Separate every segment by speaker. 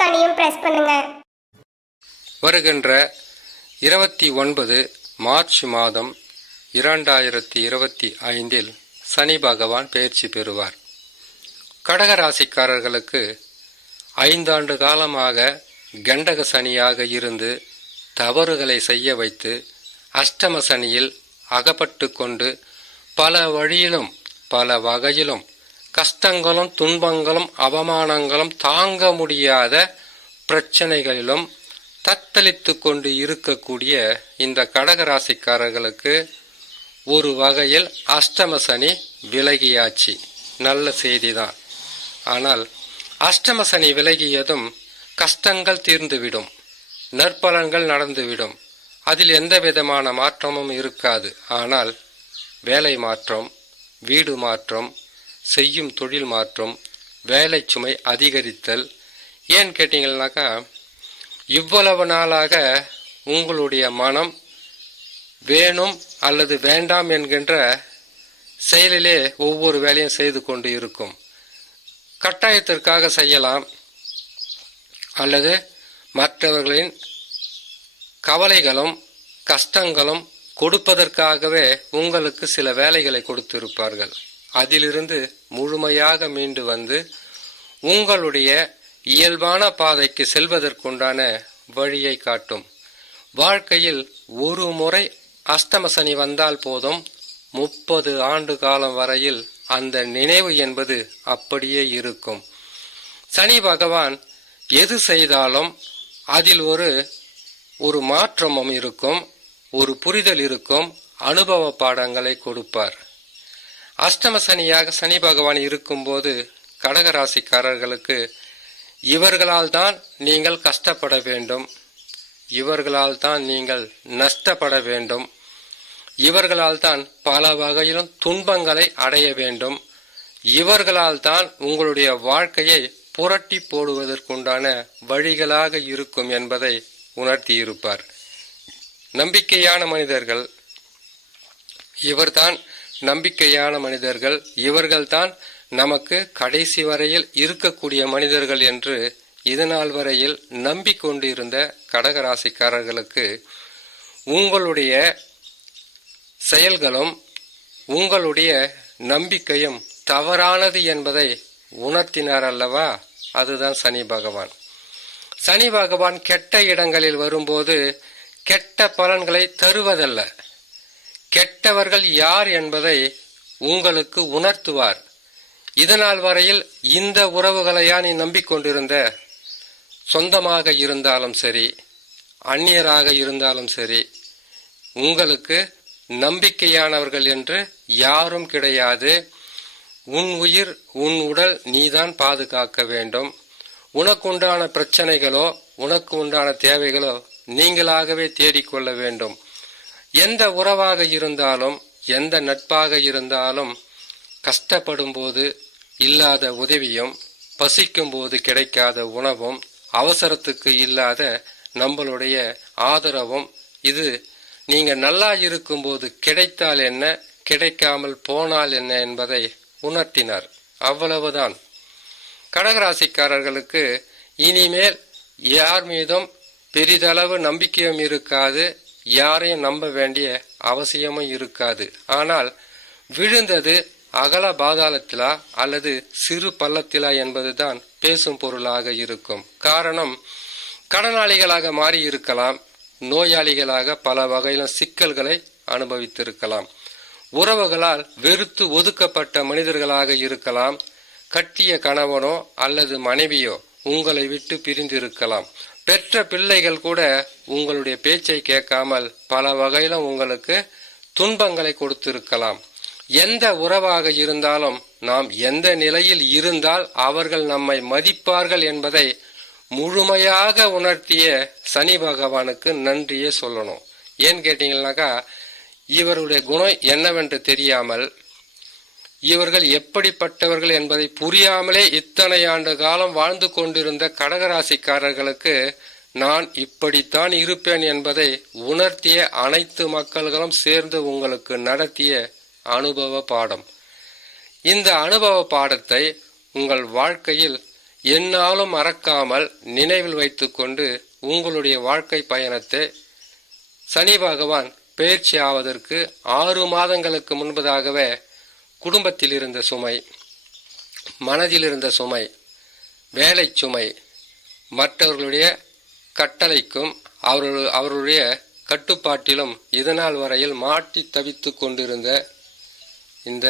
Speaker 1: ஐக்கானையும் பிரஸ் பண்ணுங்க.
Speaker 2: வருகின்ற இருபத்தி ஒன்பது மார்ச் மாதம் இரண்டாயிரத்தி இருபத்தி ஐந்தில் சனி பகவான் பயிற்சி பெறுவார். கடக ராசிக்காரர்களுக்கு ஐந்தாண்டு காலமாக கண்டக சனியாக இருந்து தவறுகளை செய்ய வைத்து அஷ்டம சனியில் அகப்பட்டு கொண்டு பல வழியிலும் பல வகையிலும் கஷ்டங்களும் துன்பங்களும் அவமானங்களும் தாங்க முடியாத பிரச்சனைகளிலும் தத்தளித்து கொண்டு இருக்கக்கூடிய இந்த கடகராசிக்காரர்களுக்கு ஒரு வகையில் அஷ்டம சனி விலகியாச்சு. நல்ல செய்திதான். ஆனால் அஷ்டம சனி விலகியதும் கஷ்டங்கள் தீர்ந்துவிடும். நற்பலன்கள் நடந்துவிடும். அதில் எந்த விதமான மாற்றமும் இருக்காது. ஆனால் வேலை மாற்றம் வீடு மாற்றம் செய்யும் தொழில் மாற்றம் வேலை சுமை அதிகரித்தல். ஏன் கேட்டீங்கன்னாக்கா இவ்வளவு நாளாக உங்களுடைய மனம் வேணும் அல்லது வேண்டாம் என்கின்ற செயலிலே ஒவ்வொரு வேலையும் செய்து கொண்டு இருக்கும். கட்டாயத்திற்காக செய்யலாம். அல்லது மற்றவர்களின் கவலைகளும் கஷ்டங்களும் கொடுப்பதற்காகவே உங்களுக்கு சில வேலைகளை கொடுத்திருப்பார்கள். அதிலிருந்து முழுமையாக மீண்டு வந்து உங்களுடைய இயல்பான பாதைக்கு செல்வதற்குண்டான வழியை காட்டும். வாழ்க்கையில் ஒரு முறை அஷ்டம சனி வந்தால் போதும் முப்பது ஆண்டு காலம் வரையில் அந்த நினைவு என்பது அப்படியே இருக்கும். சனி பகவான் எது செய்தாலும் அதில் ஒரு ஒரு மாற்றமும் இருக்கும் ஒரு புரிதல் இருக்கும் அனுபவ பாடங்களை கொடுப்பார். அஷ்டம சனியாக சனி பகவான் இருக்கும்போது கடகராசிக்காரர்களுக்கு இவர்களால் தான் நீங்கள் கஷ்டப்பட வேண்டும். இவர்களால் தான் நீங்கள் நஷ்டப்பட வேண்டும். இவர்களால் தான் பல வகையிலும் துன்பங்களை அடைய வேண்டும். இவர்களால் தான் உங்களுடைய வாழ்க்கையை புரட்டி போடுவதற்குண்டான வழிகளாக இருக்கும் என்பதை உணர்த்தியிருப்பார். நம்பிக்கையான மனிதர்கள் இவர்தான் நம்பிக்கையான மனிதர்கள் இவர்கள்தான் நமக்கு கடைசி வரையில் இருக்கக்கூடிய மனிதர்கள் என்று இதனால் வரையில் நம்பிக்கொண்டிருந்த கடகராசிக்காரர்களுக்கு உங்களுடைய செயல்களும் உங்களுடைய நம்பிக்கையும் தவறானது என்பதை உணர்த்தினார் அல்லவா? அதுதான் சனி பகவான். சனி பகவான் கெட்ட இடங்களில் வரும்போது கெட்ட பலன்களை தருவதல்ல. கெட்டவர்கள் யார் என்பதை உங்களுக்கு உணர்த்துவார். இதனால் வரையில் இந்த உறவுகளையா நீ நம்பிக்கொண்டிருந்த? சொந்தமாக இருந்தாலும் சரி அந்நியராக இருந்தாலும் சரி உங்களுக்கு நம்பிக்கையானவர்கள் என்று யாரும் கிடையாது. உன் உயிர் உன் உடல் நீதான் பாதுகாக்க வேண்டும். உனக்கு உண்டான பிரச்சனைகளோ உனக்கு உண்டான தேவைகளோ நீங்களாகவே தேடிக்கொள்ள வேண்டும். எந்த உறவாக இருந்தாலும் எந்த நட்பாக இருந்தாலும் கஷ்டப்படும் போது இல்லாத உதவியும் பசிக்கும் போது கிடைக்காத உணவும் அவசரத்துக்கு இல்லாத நம்மளுடைய ஆதரவும் இது நீங்க நல்லா இருக்கும்போது கிடைத்தால் என்ன கிடைக்காமல் போனால் என்ன என்பதை உணர்த்தினார். அவ்வளவுதான். கடகராசிக்காரர்களுக்கு இனிமேல் யார் மீதும் பெரிதளவு நம்பிக்கையும் இருக்காது. யாரையும் நம்ப வேண்டிய அவசியமும் இருக்காது. ஆனால் விழுந்தது அகல பாதாளத்திலா அல்லது சிறு பள்ளத்திலா என்பதுதான் பேசும் பொருளாக இருக்கும். காரணம் கடனாளிகளாக மாறி இருக்கலாம் நோயாளிகளாக பல வகையிலும் சிக்கல்களை அனுபவித்திருக்கலாம். உறவுகளால் வெறுத்து ஒதுக்கப்பட்ட மனிதர்களாக இருக்கலாம் கட்டிய கணவனோ அல்லது மனைவியோ உங்களை விட்டு பிரிந்திருக்கலாம். பெற்ற பிள்ளைகள் கூட உங்களுடைய பேச்சை கேட்காமல் பல வகையிலும் உங்களுக்கு துன்பங்களை கொடுத்திருக்கலாம். எந்த உறவாக இருந்தாலும் நாம் எந்த நிலையில் இருந்தால் அவர்கள் நம்மை மதிப்பார்கள் என்பதை முழுமையாக உணர்த்திய சனி பகவானுக்கு நன்றியே சொல்லணும். ஏன்னு கேட்டீங்கன்னாக்கா இவருடைய குணம் என்னவென்று தெரியாமல் இவர்கள் எப்படிப்பட்டவர்கள் என்பதை புரியாமலே இத்தனை ஆண்டு காலம் வாழ்ந்து கொண்டிருந்த கடகராசிக்காரர்களுக்கு நான் இப்படித்தான் இருப்பேன் என்பதை உணர்த்திய அனைத்து மக்கள்களும் சேர்ந்து உங்களுக்கு நடத்திய அனுபவ பாடம். இந்த அனுபவ பாடத்தை உங்கள் வாழ்க்கையில் எந்நாளும் மறக்காமல் நினைவில் வைத்துக்கொண்டு உங்களுடைய வாழ்க்கை பயணத்தை சனி பகவான் பயிற்சி ஆவதற்கு ஆறு மாதங்களுக்கு முன்பதாகவே குடும்பத்தில் இருந்த சுமை மனதில் இருந்த சுமை வேலை சுமை மற்றவர்களுடைய கட்டளைக்கும் அவர்கள் அவர்களுடைய கட்டுப்பாட்டிலும் இதனால் வரையில் மாட்டி தவித்து கொண்டிருந்த இந்த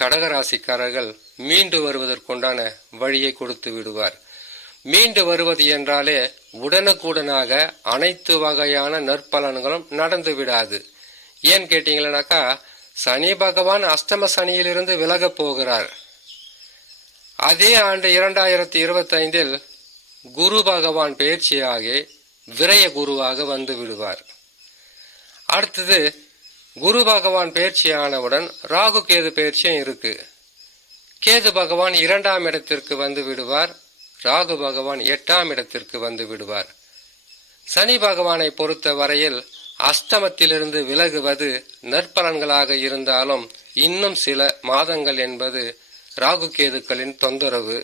Speaker 2: கடகராசிக்காரர்கள் மீண்டு வருவதற்குண்டான வழியை கொடுத்து விடுவார். மீண்டு வருவது என்றாலே உடனுக்குடனாக அனைத்து வகையான நற்பலன்களும் நடந்து விடாது. ஏன் கேட்டீங்களனாக்கா சனி பகவான் அஷ்டம சனியிலிருந்து விலகப் போகிறார். அதே ஆண்டு இரண்டாயிரத்தி இருபத்தைந்தில் குரு பகவான் பயிற்சியாகி விரய குருவாக வந்து விடுவார். அடுத்தது குரு பகவான் பயிற்சியானவுடன் ராகு கேது பயிற்சியும் இருக்கு. கேது பகவான் இரண்டாம் இடத்திற்கு வந்து விடுவார் ராகு பகவான் எட்டாம் இடத்திற்கு வந்து விடுவார். சனி பகவானை பொறுத்த வரையில் அஸ்தமத்திலிருந்து விலகுவது நற்பலன்களாக இருந்தாலும் இன்னும் சில மாதங்கள் என்பது ராகுகேதுக்களின் தொந்தரவு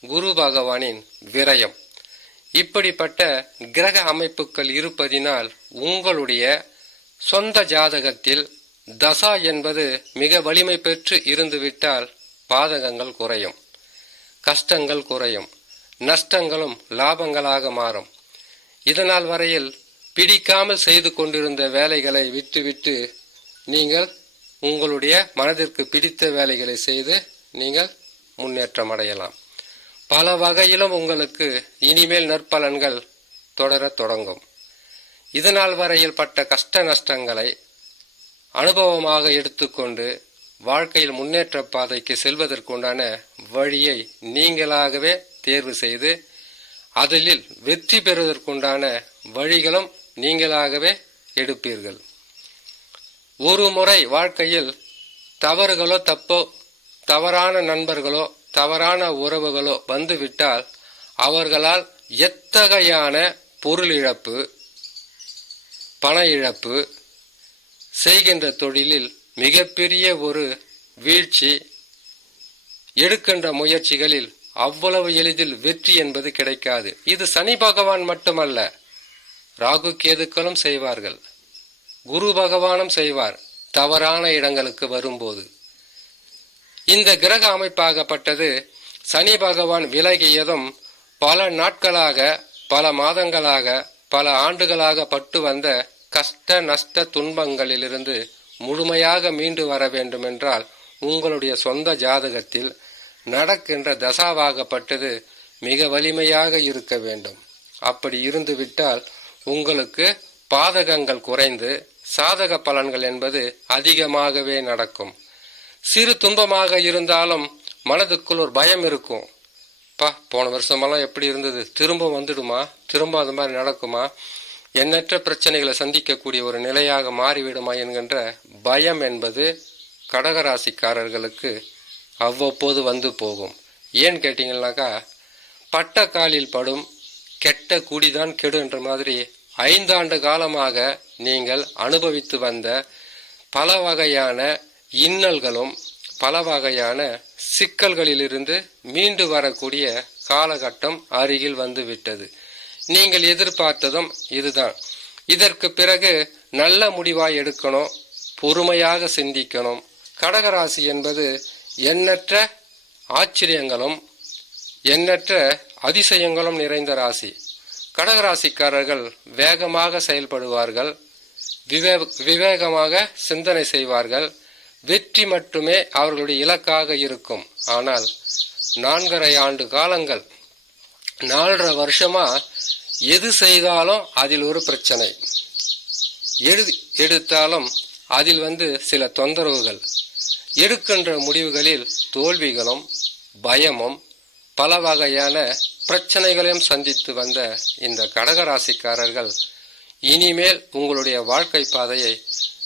Speaker 2: குரு பகவானின் விரயம். இப்படிப்பட்ட கிரக அமைப்புகள் இருப்பதினால் உங்களுடைய சொந்த ஜாதகத்தில் தசா என்பது மிக வலிமை பெற்று இருந்துவிட்டால் பாதகங்கள் குறையும் கஷ்டங்கள் குறையும் நஷ்டங்களும் லாபங்களாக மாறும். இதனால் வரையில் பிடிக்காமல் செய்து கொண்டிருந்த வேலைகளை விட்டுவிட்டு நீங்கள் உங்களுடைய மனதிற்கு பிடித்த வேலைகளை செய்து நீங்கள் முன்னேற்றம் அடையலாம். பல வகையிலும் உங்களுக்கு இனிமேல் நற்பலன்கள் தொடரத் தொடங்கும். இதனால் வரையில் பட்ட கஷ்ட நஷ்டங்களை அனுபவமாக எடுத்துக்கொண்டு வாழ்க்கையில் முன்னேற்ற பாதைக்கு செல்வதற்குண்டான வழியை நீங்களாகவே தேர்வு செய்து அதில் வெற்றி பெறுவதற்குண்டான வழிகளும் நீங்களாகவே எடுப்பீர்கள். ஒரு முறை வாழ்க்கையில் தவறுகளோ தப்போ தவறான நண்பர்களோ தவறான உறவுகளோ வந்துவிட்டால் அவர்களால் எத்தகையான பொருள் இழப்பு பண இழப்பு செய்கின்ற தொழிலில் மிகப்பெரிய ஒரு வீழ்ச்சி எடுக்கின்ற முயற்சிகளில் அவ்வளவு எளிதில் வெற்றி என்பது கிடைக்காது. இது சனி பகவான் மட்டுமல்ல. ராகு கேதுக்களும் செய்வார்கள். குரு பகவானும் செய்வார். தவறான இடங்களுக்கு வரும்போது. இந்த கிரக அமைப்பாகப்பட்டது சனி பகவான் விலகியதும் பல நாட்களாக பல மாதங்களாக பல ஆண்டுகளாக பட்டு வந்த கஷ்ட நஷ்ட துன்பங்களிலிருந்து முழுமையாக மீண்டு வர வேண்டுமென்றால் உங்களுடைய சொந்த ஜாதகத்தில் நடக்கின்ற தசாவாகப்பட்டது மிக வலிமையாக இருக்க வேண்டும். அப்படி இருந்துவிட்டால் உங்களுக்கு பாதகங்கள் குறைந்து சாதக பலன்கள் என்பது அதிகமாகவே நடக்கும். சிறு துன்பமாக இருந்தாலும் மனதுக்குள் ஒரு பயம் இருக்கும். பா போன வருஷமெல்லாம் எப்படி இருந்தது? திரும்ப வந்துடுமா? திரும்ப அது மாதிரி நடக்குமா? எண்ணற்ற பிரச்சனைகளை சந்திக்கக்கூடிய ஒரு நிலையாக மாறிவிடுமா என்கின்ற பயம் என்பது கடகராசிக்காரர்களுக்கு அவ்வப்போது வந்து போகும். ஏன் கேட்டீங்கன்னாக்கா பட்ட காலில் படும் கெட்ட குடிதான் கெடுன்ற மாதிரி ஐந்தாண்டு காலமாக நீங்கள் அனுபவித்து வந்த பல வகையான இன்னல்களும் பல வகையான சிக்கல்களிலிருந்து மீண்டு வரக்கூடிய காலகட்டம் அருகில் வந்துவிட்டது. நீங்கள் எதிர்பார்த்ததும் இதுதான். இதற்கு பிறகு நல்ல முடிவாய் எடுக்கணும் பொறுமையாக சிந்திக்கணும். கடகராசி என்பது எண்ணற்ற ஆச்சரியங்களும் எண்ணற்ற அதிசயங்களும் நிறைந்த ராசி. கடகராசிக்காரர்கள் வேகமாக செயல்படுவார்கள் விவே விவேகமாக சிந்தனை செய்வார்கள் வெற்றி மட்டுமே அவர்களுடைய இலக்காக இருக்கும். ஆனால் நான்கரை ஆண்டு காலங்கள் நாலரை வருஷமா எது செய்தாலும் அதில் ஒரு பிரச்சனை. எடு எடுத்தாலும் அதில் வந்து சில தொந்தரவுகள். எடுக்கின்ற முடிவுகளில் தோல்விகளும் பயமும் பல வகையான பிரச்சனைகளையும் சந்தித்து வந்த இந்த கடகராசிக்காரர்கள் இனிமேல் உங்களுடைய வாழ்க்கை பாதையை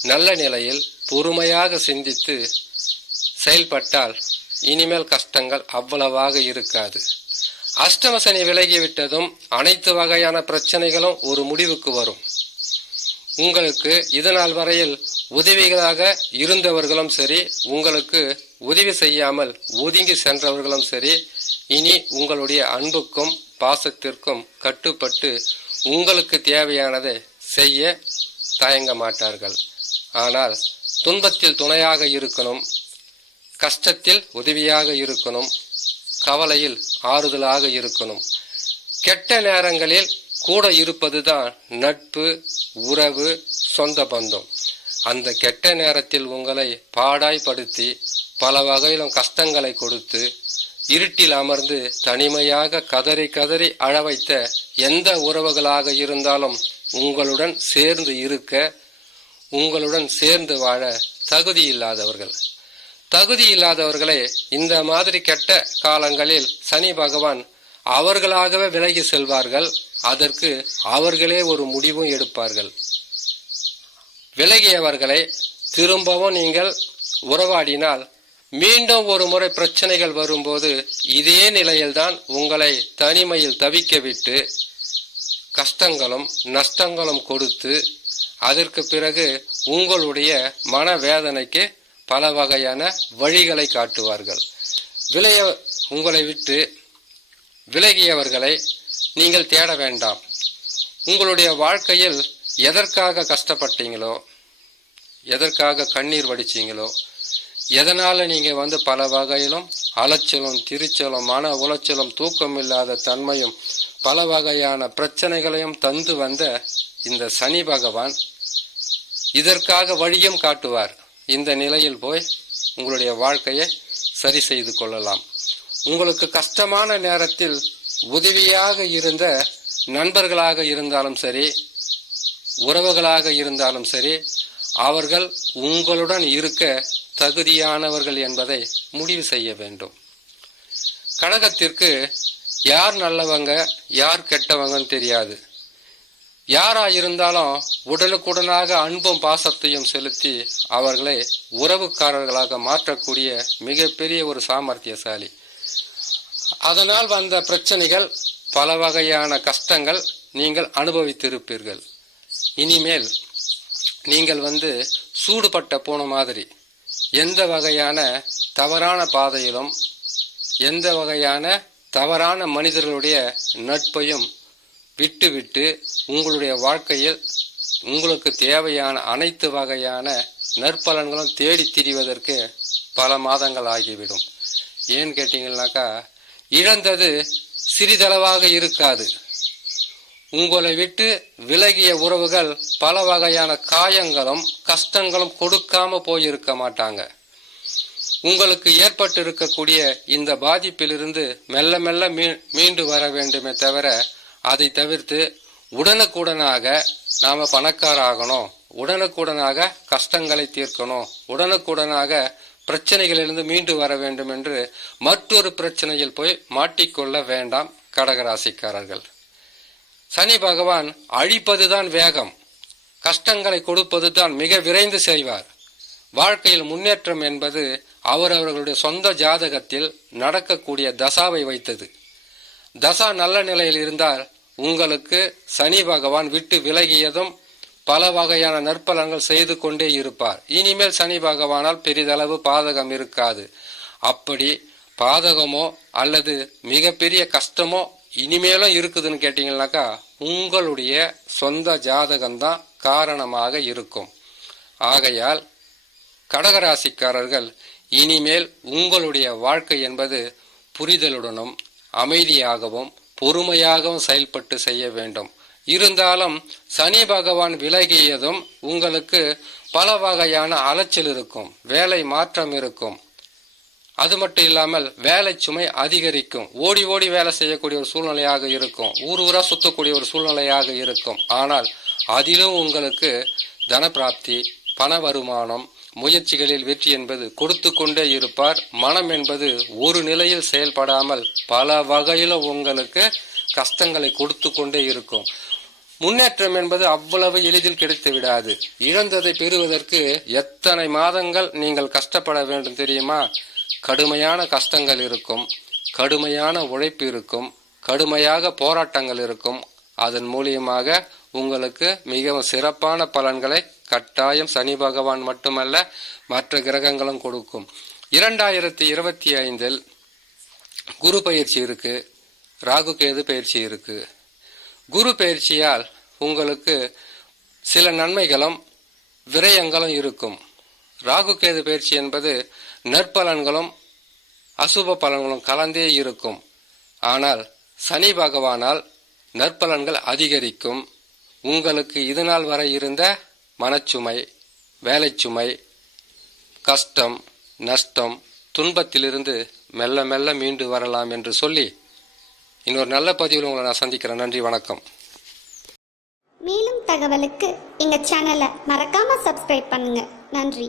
Speaker 2: நல்ல நிலையில் பொறுமையாக சிந்தித்து செயல்பட்டால் இனிமேல் கஷ்டங்கள் அவ்வளவாக இருக்காது. அஷ்டமசனி விலகிவிட்டதும் அனைத்து வகையான பிரச்சனைகளும் ஒரு முடிவுக்கு வரும். உங்களுக்கு இதனால் வரையில் உதவிகளாக இருந்தவர்களும் சரி உங்களுக்கு உதவி செய்யாமல் ஒதுங்கி சென்றவர்களும் சரி இனி உங்களுடைய அன்புக்கும் பாசத்திற்கும் கட்டுப்பட்டு உங்களுக்கு தேவையானதை செய்ய தயங்க மாட்டார்கள். ஆனால் துன்பத்தில் துணையாக இருக்கணும் கஷ்டத்தில் உதவியாக இருக்கணும் கவலையில் ஆறுதலாக இருக்கணும். கெட்ட நேரங்களில் கூட இருப்பதுதான் நட்பு உறவு சொந்த பந்தம். அந்த கெட்ட நேரத்தில் உங்களை பாடாய்படுத்தி பல வகையிலும் கஷ்டங்களை கொடுத்து இருட்டில் அமர்ந்து தனிமையாக கதறி கதறி அழ வைத்த எந்த உறவுகளாக இருந்தாலும் உங்களுடன் சேர்ந்து இருக்க உங்களுடன் சேர்ந்து வாழ தகுதி இல்லாதவர்கள். தகுதி இல்லாதவர்களை இந்த மாதிரி கெட்ட காலங்களில் சனி பகவான் அவர்களாகவே விலகி செல்வார்கள். அதற்கு அவர்களே ஒரு முடிவும் எடுப்பார்கள். விலகியவர்களை திரும்பவும் நீங்கள் உறவாடினால் மீண்டும் ஒரு முறை பிரச்சனைகள் வரும்போது இதே நிலையில்தான் உங்களை தனிமையில் தவிக்க விட்டு கஷ்டங்களும் நஷ்டங்களும் கொடுத்து அதற்கு பிறகு உங்களுடைய மனவேதனைக்கு பல வகையான வழிகளை காட்டுவார்கள். விளைய உங்களை விட்டு விலகியவர்களை நீங்கள் தேட வேண்டாம். உங்களுடைய வாழ்க்கையில் எதற்காக கஷ்டப்பட்டீங்களோ எதற்காக கண்ணீர் வடிச்சீங்களோ எதனால் நீங்கள் வந்து பல வகையிலும் அலைச்சலும் திரிச்சலும் மன உளைச்சலும் தூக்கம் இல்லாத தன்மையும் பல வகையான பிரச்சனைகளையும் தந்து வந்த இந்த சனி பகவான் இதற்காக வழியும் காட்டுவார். இந்த நிலையில் போய் உங்களுடைய வாழ்க்கையை சரி செய்து கொள்ளலாம். உங்களுக்கு கஷ்டமான நேரத்தில் உதவியாக இருந்த நண்பர்களாக இருந்தாலும் சரி உறவுகளாக இருந்தாலும் சரி அவர்கள் உங்களுடன் இருக்க தகுதியானவர்கள் என்பதை முடிவு செய்ய வேண்டும். கழகத்திற்கு யார் நல்லவங்க யார் கெட்டவங்கன்னு தெரியாது. யாரா இருந்தாலும் உடனுக்குடனாக அன்பும் பாசத்தையும் செலுத்தி அவர்களை உறவுக்காரர்களாக மாற்றக்கூடிய மிகப்பெரிய ஒரு சாமர்த்தியசாலி. அதனால் வந்த பிரச்சனைகள் பல வகையான கஷ்டங்கள் நீங்கள் அனுபவித்திருப்பீர்கள். இனிமேல் நீங்கள் வந்து சூடுபட்ட போன மாதிரி எந்த வகையான தவறான பாதையிலும் எந்த வகையான தவறான மனிதர்களுடைய நட்பையும் விட்டுவிட்டு உங்களுடைய வாழ்க்கையில் உங்களுக்கு தேவையான அனைத்து வகையான நற்பலன்களும் தேடி திரிவதற்கு பல மாதங்கள் ஆகிவிடும். ஏன்னு கேட்டீங்கன்னாக்கா இழந்தது சிறிதளவாக இருக்காது. உங்களை விட்டு விலகிய உறவுகள் பல வகையான காயங்களும் கஷ்டங்களும் கொடுக்காம போயிருக்க மாட்டாங்க. உங்களுக்கு ஏற்பட்டு இருக்கக்கூடிய இந்த பாதிப்பிலிருந்து மெல்ல மெல்ல மீ- மீண்டு வர வேண்டுமே தவிர அதை தவிர்த்து உடனுக்குடனாக நாம் பணக்கார ஆகணும் உடனுக்குடனாக கஷ்டங்களை தீர்க்கணும் உடனுக்குடனாக பிரச்சனைகளிலிருந்து மீண்டு வர வேண்டும் என்று மற்றொரு பிரச்சனையில் போய் மாட்டிக்கொள்ள வேண்டாம் கடகராசிக்காரர்கள். சனி பகவான் அழிப்பதுதான் வேகம். கஷ்டங்களை கொடுப்பது தான் மிக விரைந்து செய்வார். வாழ்க்கையில் முன்னேற்றம் என்பது அவரவர்களுடைய சொந்த ஜாதகத்தில் நடக்கக்கூடிய தசாவை வைத்தது. தசா நல்ல நிலையில் இருந்தால் உங்களுக்கு சனி பகவான் விட்டு விலகியதும் பல வகையான நற்பலன்கள் செய்து கொண்டே இருப்பார். இனிமேல் சனி பகவானால் பெரிதளவு பாதகம் இருக்காது. அப்படி பாதகமோ அல்லது மிகப்பெரிய கஷ்டமோ இனிமேலும் இருக்குதுன்னு கேட்டிங்கனாக்கா உங்களுடைய சொந்த ஜாதகம்தான் காரணமாக இருக்கும். ஆகையால் கடகராசிக்காரர்கள் இனிமேல் உங்களுடைய வாழ்க்கை என்பது புரிதலுடனும் அமைதியாகவும் பொறுமையாகவும் செயல்பட்டு செய்ய வேண்டும். இருந்தாலும் சனி பகவான் விலகியதும் உங்களுக்கு பல வகையான அலைச்சல் இருக்கும் வேலை மாற்றம் இருக்கும். அது மட்டும் இல்லாமல் வேலை சுமை அதிகரிக்கும். ஓடி ஓடி வேலை செய்யக்கூடிய ஒரு சூழ்நிலையாக இருக்கும். ஊர் ஊராக சுத்தக்கூடிய ஒரு சூழ்நிலையாக இருக்கும். ஆனால் அதிலும் உங்களுக்கு தனப்பிராப்தி பண வருமானம் முயற்சிகளில் வெற்றி என்பது கொடுத்து கொண்டே இருப்பார். மனம் என்பது ஒரு நிலையில் செயல்படாமல் பல வகையிலும் உங்களுக்கு கஷ்டங்களை கொடுத்து கொண்டே இருக்கும். முன்னேற்றம் என்பது அவ்வளவு எளிதில் கிடைத்து விடாது. இழந்ததை பெறுவதற்கு எத்தனை மாதங்கள் நீங்கள் கஷ்டப்பட வேண்டும் தெரியுமா? கடுமையான கஷ்டங்கள் இருக்கும் கடுமையான உழைப்பு இருக்கும் கடுமையாக போராட்டங்கள் இருக்கும். அதன் மூலியமாக உங்களுக்கு மிகவும் சிறப்பான பலன்களை கட்டாயம் சனி பகவான் மட்டுமல்ல மற்ற கிரகங்களும் கொடுக்கும். இரண்டாயிரத்தி இருபத்தி ஐந்தில் குரு பயிற்சி இருக்கு ராகு கேது பயிற்சி இருக்கு. குரு பயிற்சியால் உங்களுக்கு சில நன்மைகளும் விரயங்களும் இருக்கும். ராகு கேது பயிற்சி என்பது நற்பலன்களும் அசுப பலன்களும் கலந்தே இருக்கும். ஆனால் சனி பகவானால் நற்பலன்கள் அதிகரிக்கும். உங்களுக்கு இதுநாள் வரை இருந்த மனச்சுமை வேலைச்சுமை கஷ்டம் நஷ்டம் துன்பத்திலிருந்து மெல்ல மெல்ல மீண்டு வரலாம் என்று சொல்லி இன்னொரு நல்ல பதிவில் உங்களை நான் சந்திக்கிறேன். நன்றி வணக்கம்.
Speaker 3: மேலும் தகவலுக்கு எங்கள் சேனலை மறக்காமல் சப்ஸ்கிரைப் பண்ணுங்கள் நன்றி.